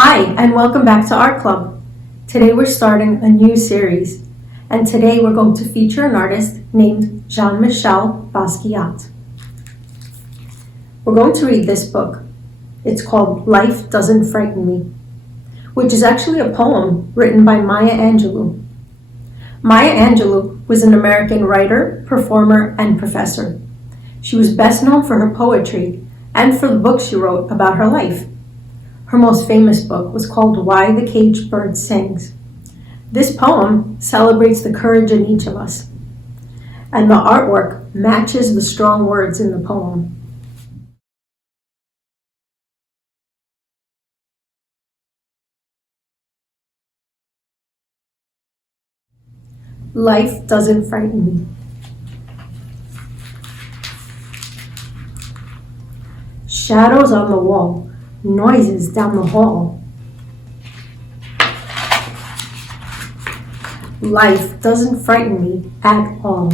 Hi, and welcome back to Art Club. Today we're starting a new series, and today we're going to feature an artist named Jean-Michel Basquiat. We're going to read this book. It's called Life Doesn't Frighten Me, which is actually a poem written by Maya Angelou. Maya Angelou was an American writer, performer, and professor. She was best known for her poetry and for the books she wrote about her life. Her most famous book was called Why the Caged Bird Sings. This poem celebrates the courage in each of us, and the artwork matches the strong words in the poem. Life doesn't frighten me. Shadows on the wall, noises down the hall. Life doesn't frighten me at all.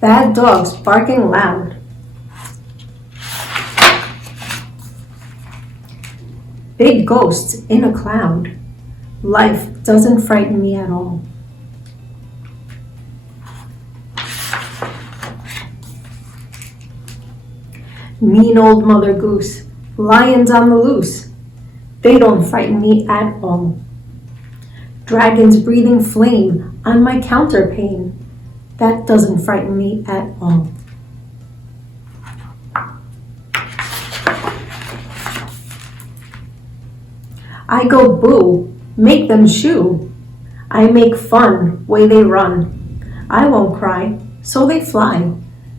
Bad dogs barking loud. Big ghosts in a cloud. Life doesn't frighten me at all. Mean old Mother Goose, lions on the loose. They don't frighten me at all. Dragons breathing flame on my counterpane. That doesn't frighten me at all. I go boo, make them shoo. I make fun, way they run. I won't cry, so they fly.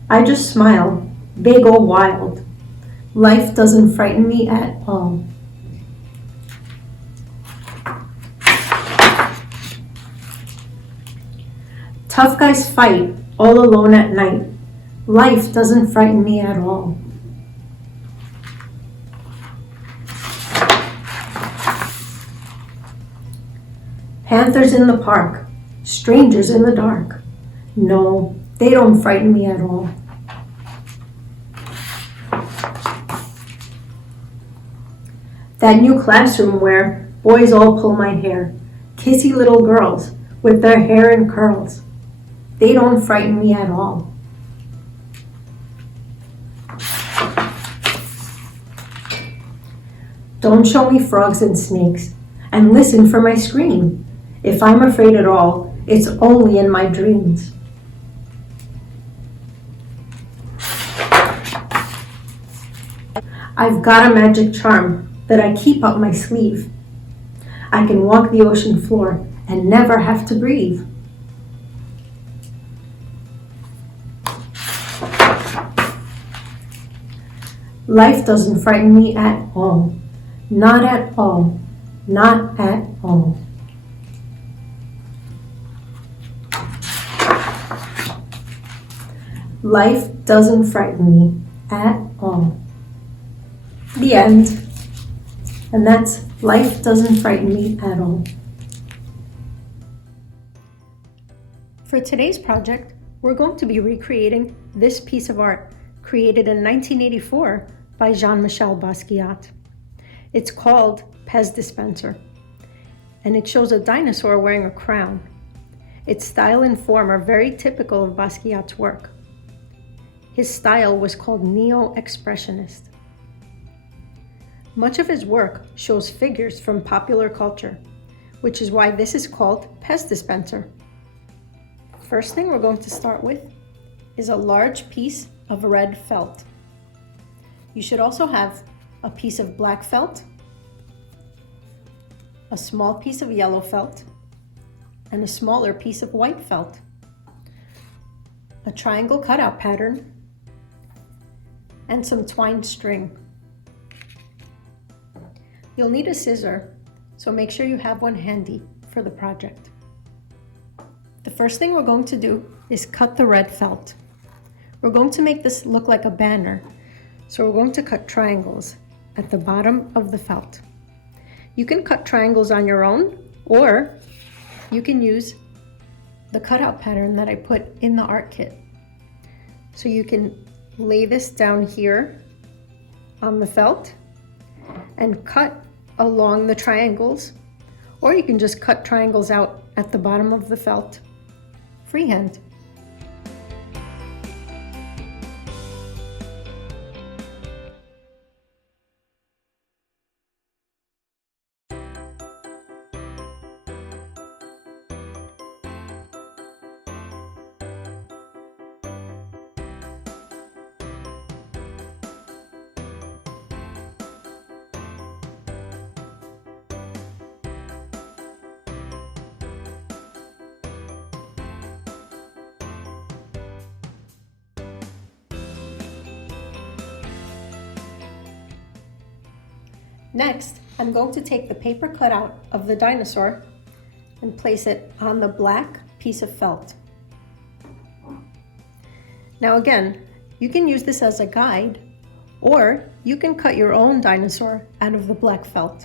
I just smile, they go wild. Life doesn't frighten me at all. Tough guys fight all alone at night. Life doesn't frighten me at all. Panthers in the park, strangers in the dark. No, they don't frighten me at all. That new classroom where boys all pull my hair, kissy little girls with their hair in curls. They don't frighten me at all. Don't show me frogs and snakes, and listen for my scream. If I'm afraid at all, it's only in my dreams. I've got a magic charm that I keep up my sleeve. I can walk the ocean floor and never have to breathe. Life doesn't frighten me at all. Not at all. Not at all. Life doesn't frighten me at all. The end. And that's Life Doesn't Frighten Me at All. For today's project, we're going to be recreating this piece of art created in 1984 by Jean-Michel Basquiat. It's called Pez Dispenser, and it shows a dinosaur wearing a crown. Its style and form are very typical of Basquiat's work. His style was called Neo-Expressionist. Much of his work shows figures from popular culture, which is why this is called Pez Dispenser. First thing we're going to start with is a large piece of red felt. You should also have a piece of black felt, a small piece of yellow felt, and a smaller piece of white felt, a triangle cutout pattern, and some twined string. You'll need a scissor, so make sure you have one handy for the project. The first thing we're going to do is cut the red felt. We're going to make this look like a banner, so we're going to cut triangles at the bottom of the felt. You can cut triangles on your own, or you can use the cutout pattern that I put in the art kit. So you can lay this down here on the felt and cut along the triangles, or you can just cut triangles out at the bottom of the felt freehand. Next, I'm going to take the paper cutout of the dinosaur and place it on the black piece of felt. Now again, you can use this as a guide, or you can cut your own dinosaur out of the black felt.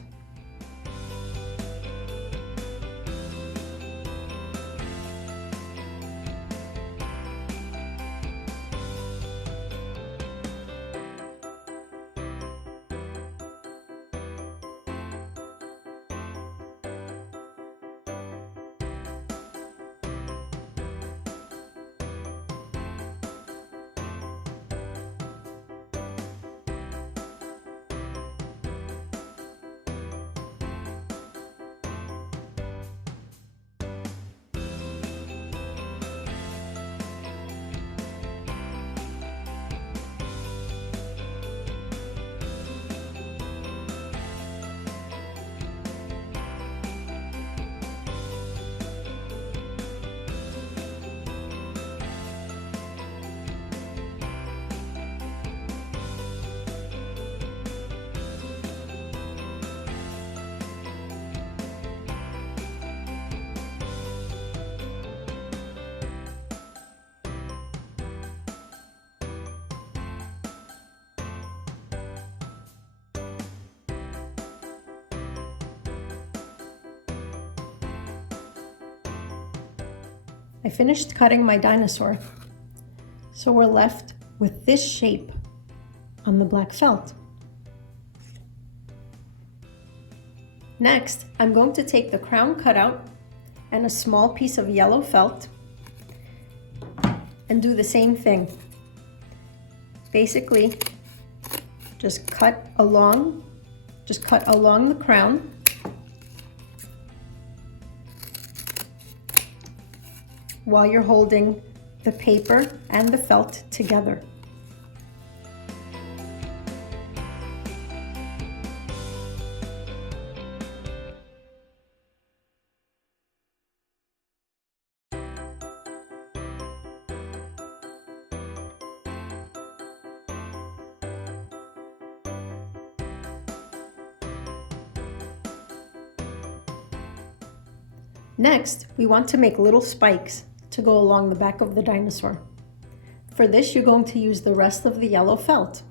I finished cutting my dinosaur, so we're left with this shape on the black felt. Next, I'm going to take the crown cutout and a small piece of yellow felt and do the same thing. Basically, just cut along the crown while you're holding the paper and the felt together. Next, we want to make little spikes to go along the back of the dinosaur. For this, you're going to use the rest of the yellow felt.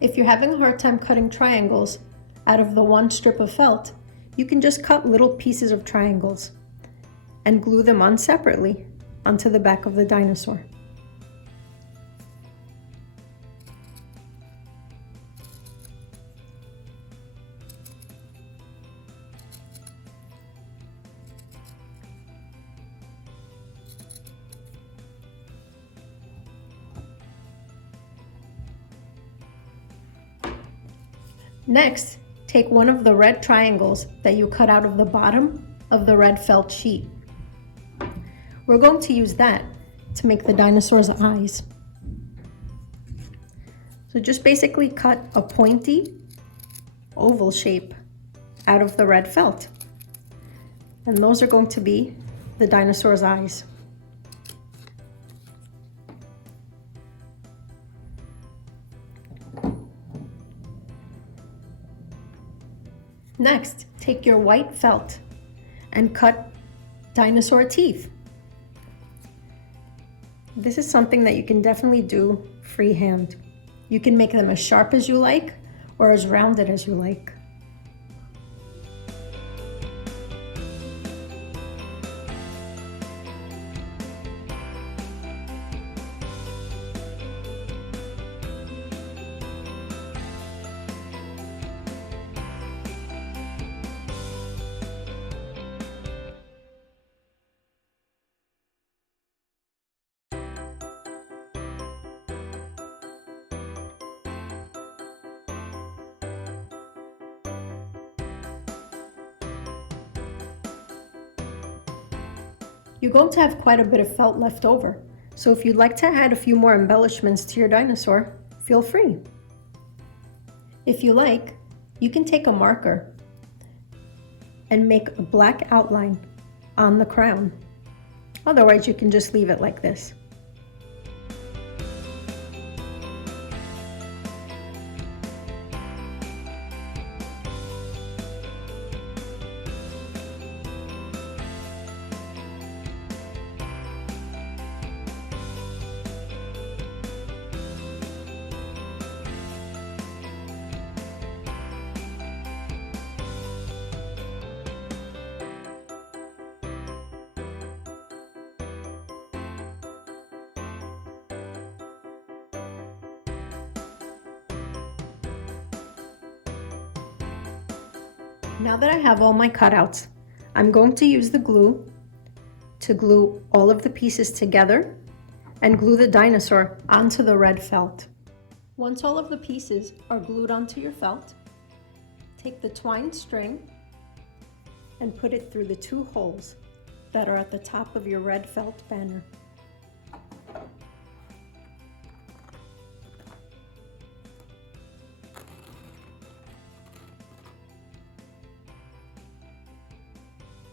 If you're having a hard time cutting triangles out of the one strip of felt, you can just cut little pieces of triangles and glue them on separately onto the back of the dinosaur. Next, take one of the red triangles that you cut out of the bottom of the red felt sheet. We're going to use that to make the dinosaur's eyes. So just basically cut a pointy oval shape out of the red felt. And those are going to be the dinosaur's eyes. Next, take your white felt and cut dinosaur teeth. This is something that you can definitely do freehand. You can make them as sharp as you like or as rounded as you like. You're going to have quite a bit of felt left over, so if you'd like to add a few more embellishments to your dinosaur, feel free. If you like, you can take a marker and make a black outline on the crown. Otherwise, you can just leave it like this. Now that I have all my cutouts, I'm going to use the glue to glue all of the pieces together and glue the dinosaur onto the red felt. Once all of the pieces are glued onto your felt, take the twine string and put it through the 2 holes that are at the top of your red felt banner.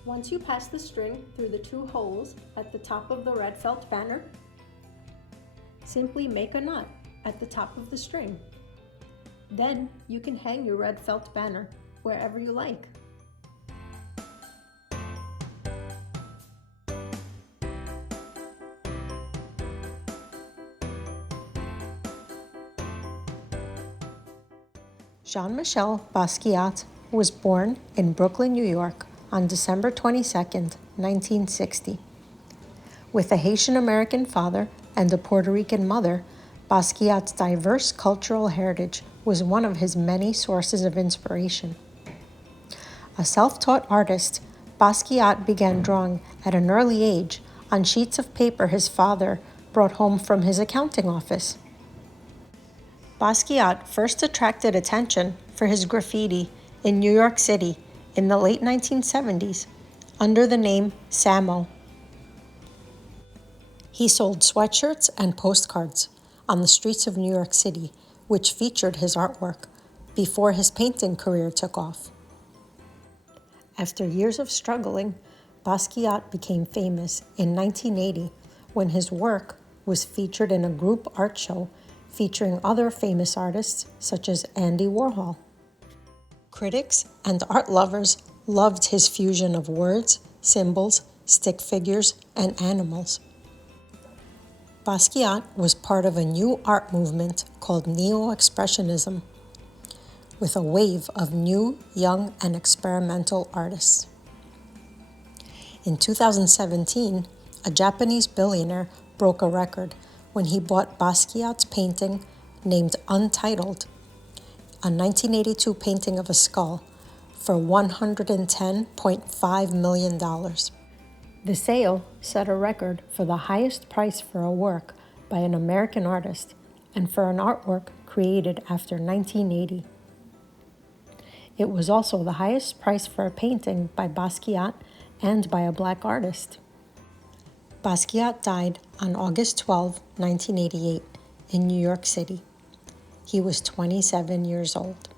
Once you pass the string through the 2 holes at the top of the red felt banner, simply make a knot at the top of the string. Then you can hang your red felt banner wherever you like. Jean-Michel Basquiat was born in Brooklyn, New York on December 22, 1960. With a Haitian-American father and a Puerto Rican mother, Basquiat's diverse cultural heritage was one of his many sources of inspiration. A self-taught artist, Basquiat began drawing at an early age on sheets of paper his father brought home from his accounting office. Basquiat first attracted attention for his graffiti in New York City in the late 1970s under the name Samo. He sold sweatshirts and postcards on the streets of New York City, which featured his artwork, before his painting career took off. After years of struggling, Basquiat became famous in 1980 when his work was featured in a group art show featuring other famous artists such as Andy Warhol. Critics and art lovers loved his fusion of words, symbols, stick figures, and animals. Basquiat was part of a new art movement called Neo-Expressionism, with a wave of new, young, and experimental artists. In 2017, a Japanese billionaire broke a record when he bought Basquiat's painting named Untitled, a 1982 painting of a skull, for $110.5 million. The sale set a record for the highest price for a work by an American artist and for an artwork created after 1980. It was also the highest price for a painting by Basquiat and by a black artist. Basquiat died on August 12, 1988, in New York City. He was 27 years old.